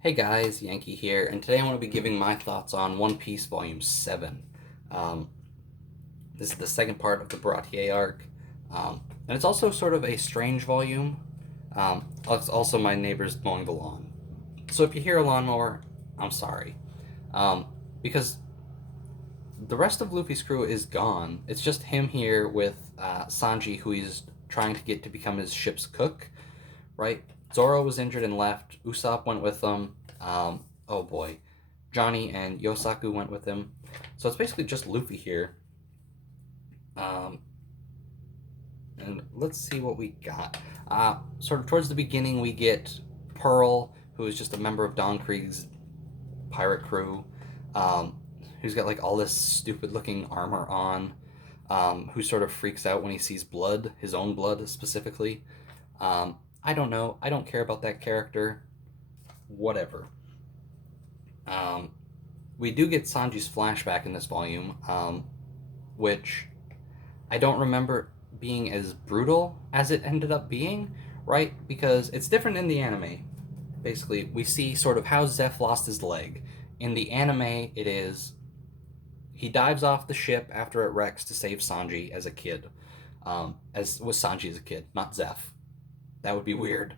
Hey guys, Yankee here, and today I want to be giving my thoughts on One Piece Volume 7. Um, this is the second part of the Baratier arc, and it's also sort of a strange volume. It's also my neighbor's mowing the lawn. So if you hear a lawnmower, I'm sorry. Um, because the rest of Luffy's crew is gone. It's just him here with Sanji, who he's trying to get to become his ship's cook, right? Zoro was injured and left. Usopp went with them. Oh boy, Johnny and Yosaku went with him. So it's basically just Luffy here. Um, and let's see what we got. Sort of towards the beginning, we get Pearl, who is just a member of Don Krieg's pirate crew, um, who's got like all this stupid looking armor on, who sort of freaks out when he sees blood, his own blood specifically. I don't know. I don't care about that character. Whatever. Um, we do get Sanji's flashback in this volume, which I don't remember being as brutal as it ended up being, right? Because it's different in the anime. Basically, we see sort of how Zeph lost his leg. In the anime, it is he dives off the ship after it wrecks to save Sanji as a kid. As was Sanji as a kid, not Zeph. That would be weird.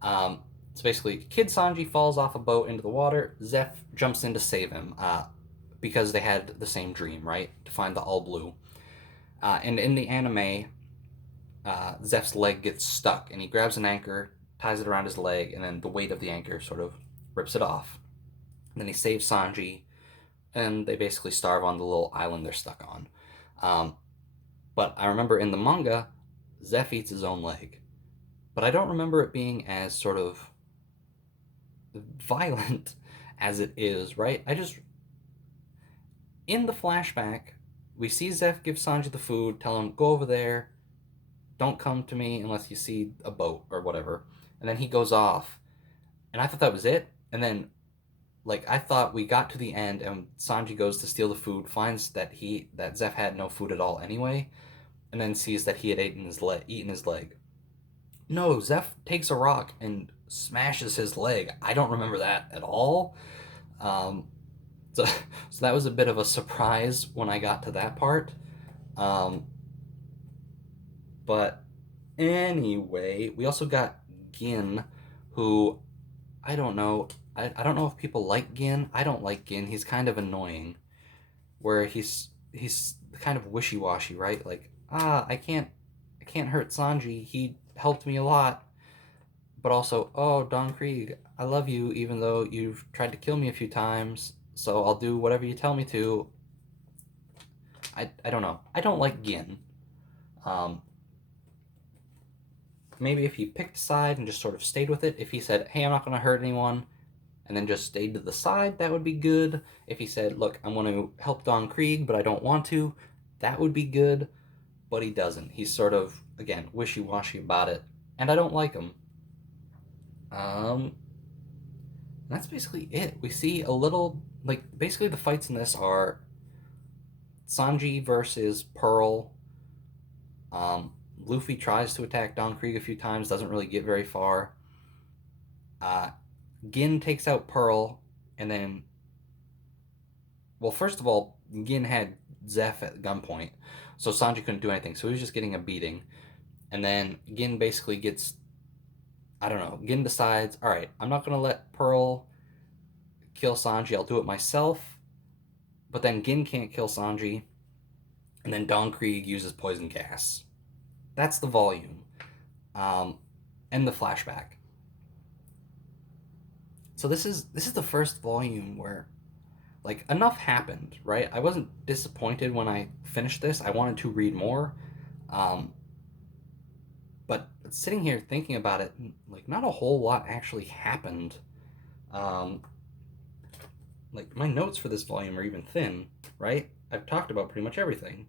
Um, so basically, kid Sanji falls off a boat into the water. Zeph jumps in to save him because they had the same dream, right? To find the All Blue. And in the anime, Zeph's leg gets stuck, and he grabs an anchor, ties it around his leg, and then the weight of the anchor sort of rips it off. And then he saves Sanji, and they basically starve on the little island they're stuck on. Um, but I remember in the manga, Zeph eats his own leg. But I don't remember it being as sort of violent as it is, right? In the flashback, we see Zeph give Sanji the food, tell him, go over there, don't come to me unless you see a boat or whatever. And then he goes off. And I thought that was it. And then, like, I thought we got to the end and Sanji goes to steal the food, finds that Zeph had no food at all anyway, and then sees that he had eaten his leg. No, Zeph takes a rock and smashes his leg. I don't remember that at all. Um, so, so that was a bit of a surprise when I got to that part. Um, but anyway, we also got Gin, who I don't know. I don't know if people like Gin. I don't like Gin. He's kind of annoying. Where he's kind of wishy washy, right? Like I can't hurt Sanji. He helped me a lot, but also, oh, Don Krieg, I love you even though you've tried to kill me a few times. So I'll do whatever you tell me to. I don't know. I don't like Gin. Um, Maybe if he picked a side and just sort of stayed with it. If he said, "Hey, I'm not going to hurt anyone," and then just stayed to the side, that would be good. If he said, "Look, I'm going to help Don Krieg, but I don't want to," that would be good. But he doesn't. He's sort of again wishy washy about it, and I don't like him. Um, that's basically it. We see a little like basically the fights in this are Sanji versus Pearl. Um, Luffy tries to attack Don Krieg a few times, doesn't really get very far. Uh, Gin takes out Pearl, and then, well, first of all, Gin had Zeph at gunpoint, so Sanji couldn't do anything, so he was just getting a beating. And then Gin basically gets, I don't know, Gin decides, all right, I'm not going to let Pearl kill Sanji, I'll do it myself. But then Gin can't kill Sanji, and then Don Krieg uses poison gas. That's the volume, um, and the flashback. So this is the first volume where like enough happened, right? I wasn't disappointed when I finished this. I wanted to read more, um, but sitting here thinking about it, like not a whole lot actually happened. Um, like my notes for this volume are even thin, right? I've talked about pretty much everything,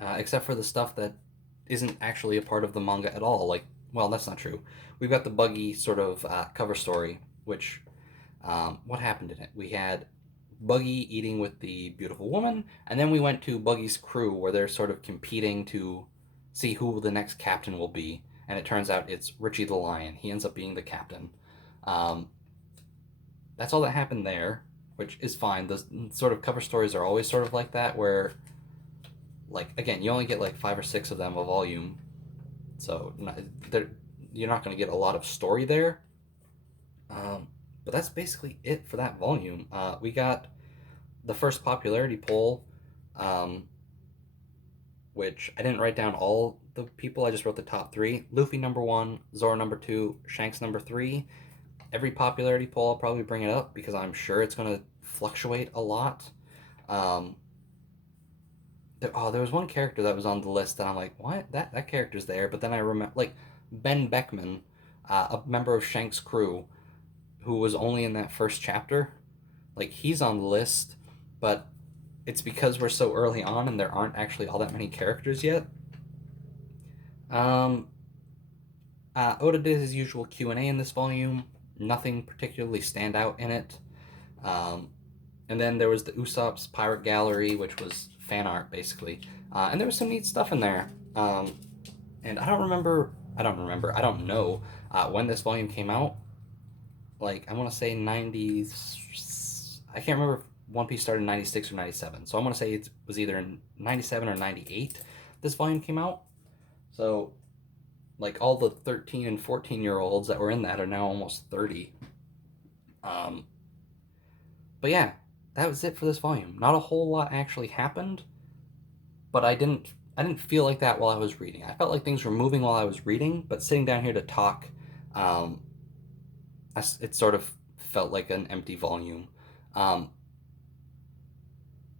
except for the stuff that isn't actually a part of the manga at all. Like, well, that's not true. We've got the Buggy sort of cover story, which what happened in it? We had Buggy eating with the beautiful woman, and then we went to Buggy's crew where they're sort of competing to see who the next captain will be. And it turns out it's Richie the Lion. He ends up being the captain. Um, that's all that happened there, which is fine. The sort of cover stories are always sort of like that, where, like, again, you only get like 5 or 6 of them a volume, so you're not going to get a lot of story there. But that's basically it for that volume. We got the first popularity poll, um, which I didn't write down all the people. I just wrote the top 3. Luffy number 1, Zoro number 2, Shanks number 3. Every popularity poll, I'll probably bring it up because I'm sure it's going to fluctuate a lot. Um, there was one character that was on the list that I'm like, what? That character's there. But then I remember, like, Ben Beckman, a member of Shanks' crew, who was only in that first chapter. Like, he's on the list, but it's because we're so early on and there aren't actually all that many characters yet. Um, Oda did his usual Q&A in this volume. Nothing particularly stand out in it. Um, and then there was the Usopp's Pirate Gallery, which was fan art, basically. And there was some neat stuff in there. And I don't know when this volume came out. Like, I want to say 90s. I can't remember if One Piece started in 96 or 97. So I'm going to say it was either in 97 or 98 this volume came out. So, like, all the 13 and 14-year-olds that were in that are now almost 30. Um, but yeah, that was it for this volume. Not a whole lot actually happened, but I didn't feel like that while I was reading. I felt like things were moving while I was reading, but sitting down here to talk, um, it sort of felt like an empty volume. Um,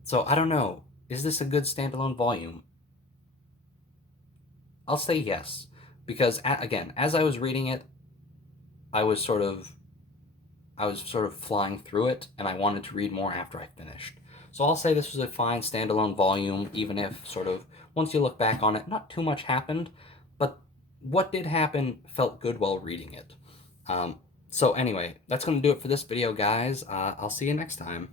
so I don't know. Is this a good standalone volume? I'll say yes, because again, as I was reading it, I was sort of flying through it, and I wanted to read more after I finished. So I'll say this was a fine standalone volume, even if sort of once you look back on it, not too much happened, but what did happen felt good while reading it. So anyway, that's going to do it for this video, guys. I'll see you next time.